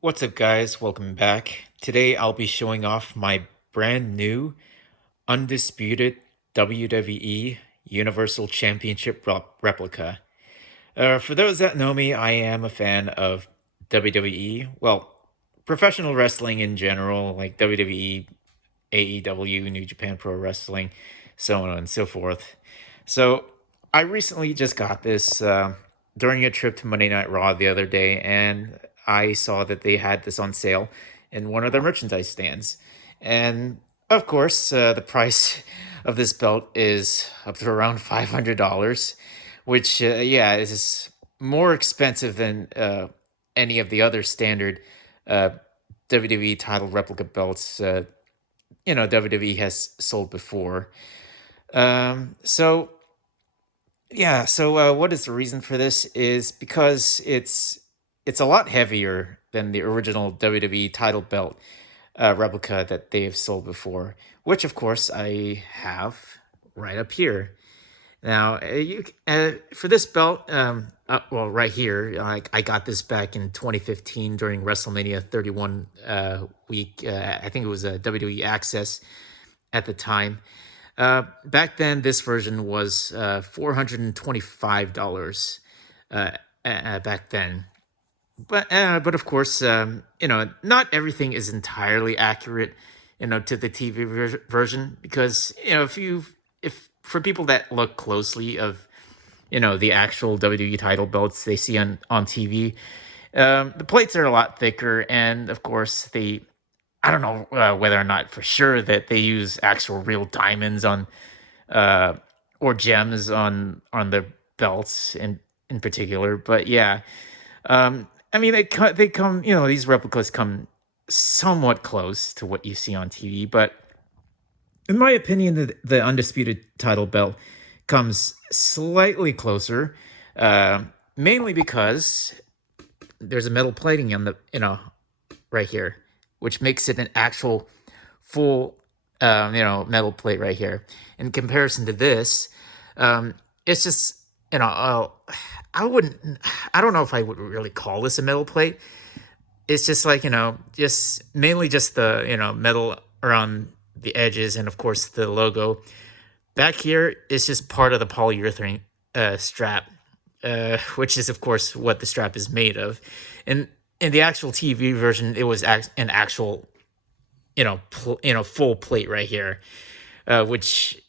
What's up, guys? Welcome back. Today I'll be showing off my brand new Undisputed WWE Universal Championship replica. For those that know me, I am a fan of WWE. Well, professional wrestling in general, like WWE, AEW, New Japan Pro Wrestling, so on and so forth. So I recently just got this during a trip to Monday Night Raw the other day, and I saw that they had this on sale in one of their merchandise stands. And of course, the price of this belt is up to around $500, which, yeah, is more expensive than any of the other standard uh, WWE title replica belts WWE has sold before. So yeah, so what is the reason for this? Is because it's a lot heavier than the original WWE title belt replica that they've sold before, which of course I have right up here. Now, for this belt, well, right here, I got this back in 2015 during WrestleMania 31 week. I think it was a WWE Access at the time. Back then, this version was $425 uh, back then. But of course, not everything is entirely accurate, to the TV version because if for people that look closely of the actual WWE title belts they see on TV, the plates are a lot thicker, and of course I don't know whether or not for sure that they use actual real diamonds on uh, or gems on the belts in particular. But yeah, I mean they come these replicas come somewhat close to what you see on TV, but in my opinion, the undisputed title belt comes slightly closer, uh, mainly because there's a metal plating on the right here, which makes it an actual full metal plate right here. In comparison to this, it's just I wouldn't I don't know if I would really call this a metal plate. It's just like just mainly just the metal around the edges, and of course the logo back here is just part of the polyurethane strap, which is of course what the strap is made of. And in the actual TV version, it was an actual full plate right here, which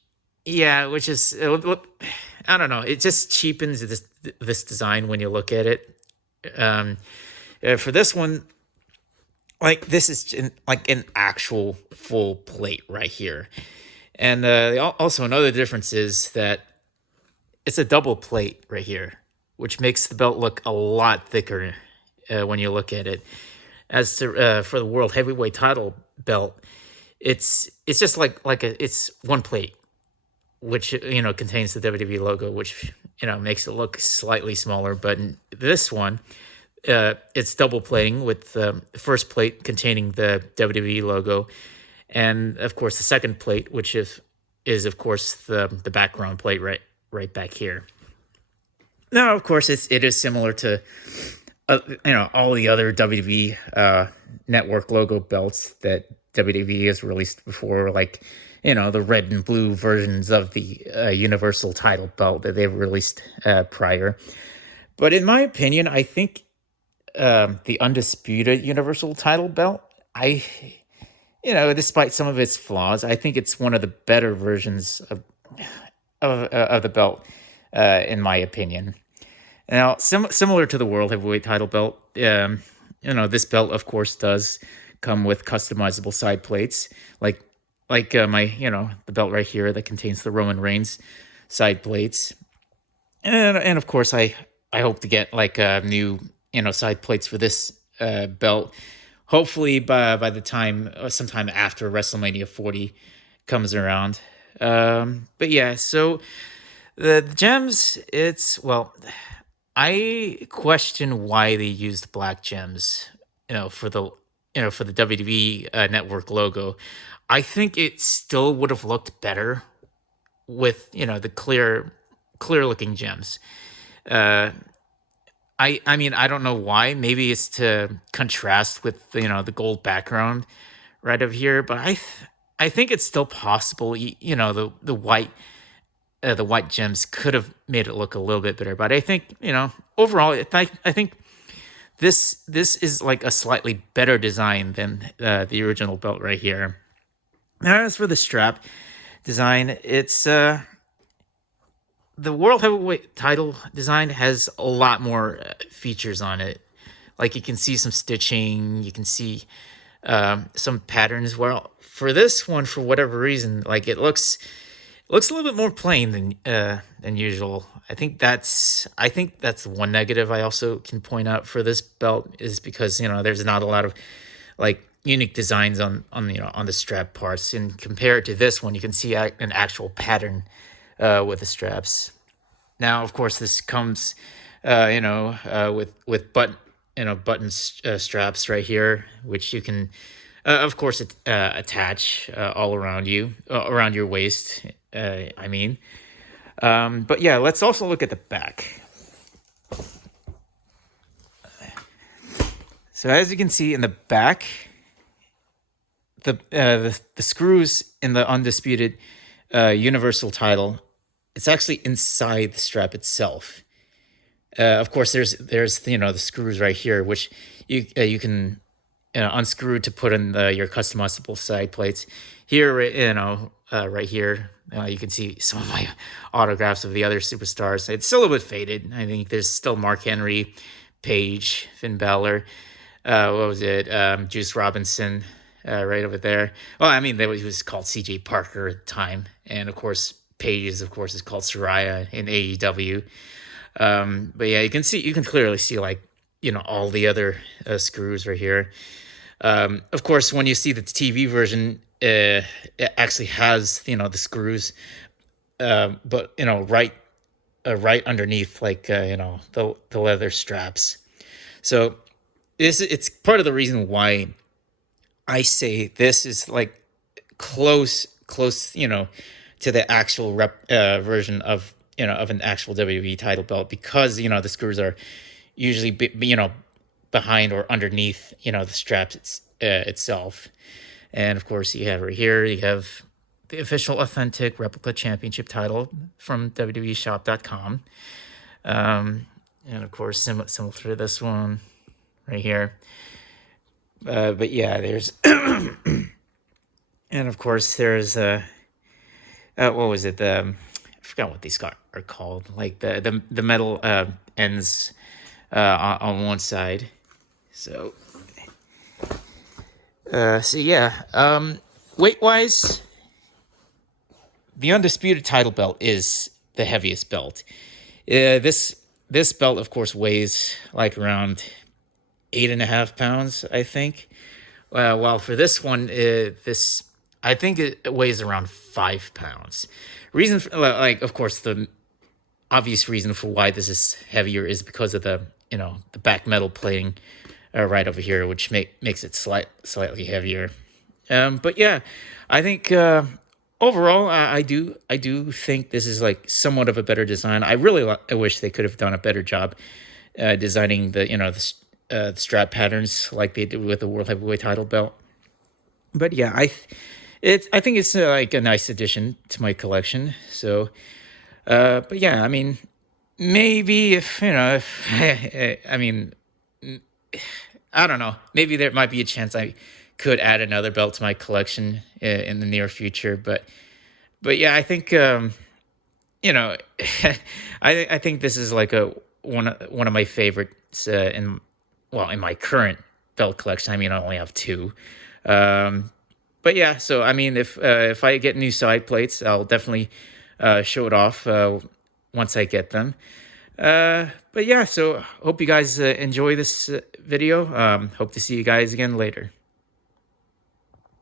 yeah, which is I don't know, it just cheapens this design when you look at it. Um, for this one, like this is like an actual full plate right here, and also another difference is that it's a double plate right here, which makes the belt look a lot thicker when you look at it. As to for the world heavyweight title belt, it's just it's one plate, which contains the WWE logo, which makes it look slightly smaller. But in this one, it's double plating with the first plate containing the WWE logo, and of course the second plate, which is of course the background plate right back here. Now, of course, it is similar to all the other WWE network logo belts that WWE has released before, like the red and blue versions of the Universal title belt that they've released prior. But in my opinion, I think the undisputed Universal title belt, despite some of its flaws, I think it's one of the better versions of the belt, in my opinion. Now, similar to the World Heavyweight title belt, this belt, of course, does come with customizable side plates, like my, the belt right here that contains the Roman Reigns side plates, and of course, I hope to get like new, side plates for this belt. Hopefully, by the time, sometime after WrestleMania 40 comes around. But yeah, so the gems, it's well. I question why they used black gems, for the for the WWE network logo. I think it still would have looked better with the clear looking gems. Uh, I mean, I don't know why. Maybe it's to contrast with, the gold background right over here, but I think it's still possible. The white gems could have made it look a little bit better, but I think, overall, I think this is like a slightly better design than the original belt right here. Now, as for the strap design, it's the World Heavyweight title design has a lot more features on it. Like, you can see some stitching, you can see some patterns. Well, for this one, for whatever reason, like, it looks a little bit more plain than usual. I think that's one negative I also can point out for this belt, is because there's not a lot of like unique designs on the strap parts, and compared to this one, you can see an actual pattern with the straps. Now, of course, this comes with button straps right here, which you can of course attach all around you, around your waist. I mean, but yeah, let's also look at the back. So as you can see in the back, the screws in the Undisputed Universal title, it's actually inside the strap itself. Of course, there's the screws right here, which you can unscrew to put in your customizable side plates. Here, right here, you can see some of my autographs of the other superstars. It's still a little bit faded. I think there's still Mark Henry, Paige, Finn Balor. What was it? Juice Robinson, right over there. Well, I mean, he was called C.J. Parker at the time, and of course, Paige is called Soraya in AEW. But yeah, you can clearly see, like, all the other screws right here. Of course, when you see the TV version, it actually has the screws, but right underneath, like the leather straps. So it's part of the reason why I say this is like close, to the actual version of of an actual WWE title belt, because the screws are usually behind or underneath the straps itself. And of course, you have right here, you have the official authentic Replica Championship title from WWEshop.com. And of course, similar to this one right here. But yeah, there's and of course there's what was it, I forgot what these are called, like the metal ends on one side. So yeah, weight wise, the Undisputed title belt is the heaviest belt. This belt, of course, weighs like around 8.5 pounds, I think. While for this one, I think it weighs around 5 pounds. Reason for, like, of course, the obvious reason for why this is heavier is because of the the back metal plating right over here, which makes it slightly heavier. But yeah, I think overall, I do think this is like somewhat of a better design. I wish they could have done a better job designing the strap patterns like they did with the World Heavyweight title belt. But yeah, I think it's like a nice addition to my collection. So, but yeah, I mean, maybe if I mean, I don't know. Maybe there might be a chance I could add another belt to my collection in the near future. But yeah, I think I think this is like one of my favorites in my current belt collection. I mean, I only have two. But yeah, so I mean, if I get new side plates, I'll definitely show it off once I get them. But yeah, so hope you guys enjoy this video. Hope to see you guys again later.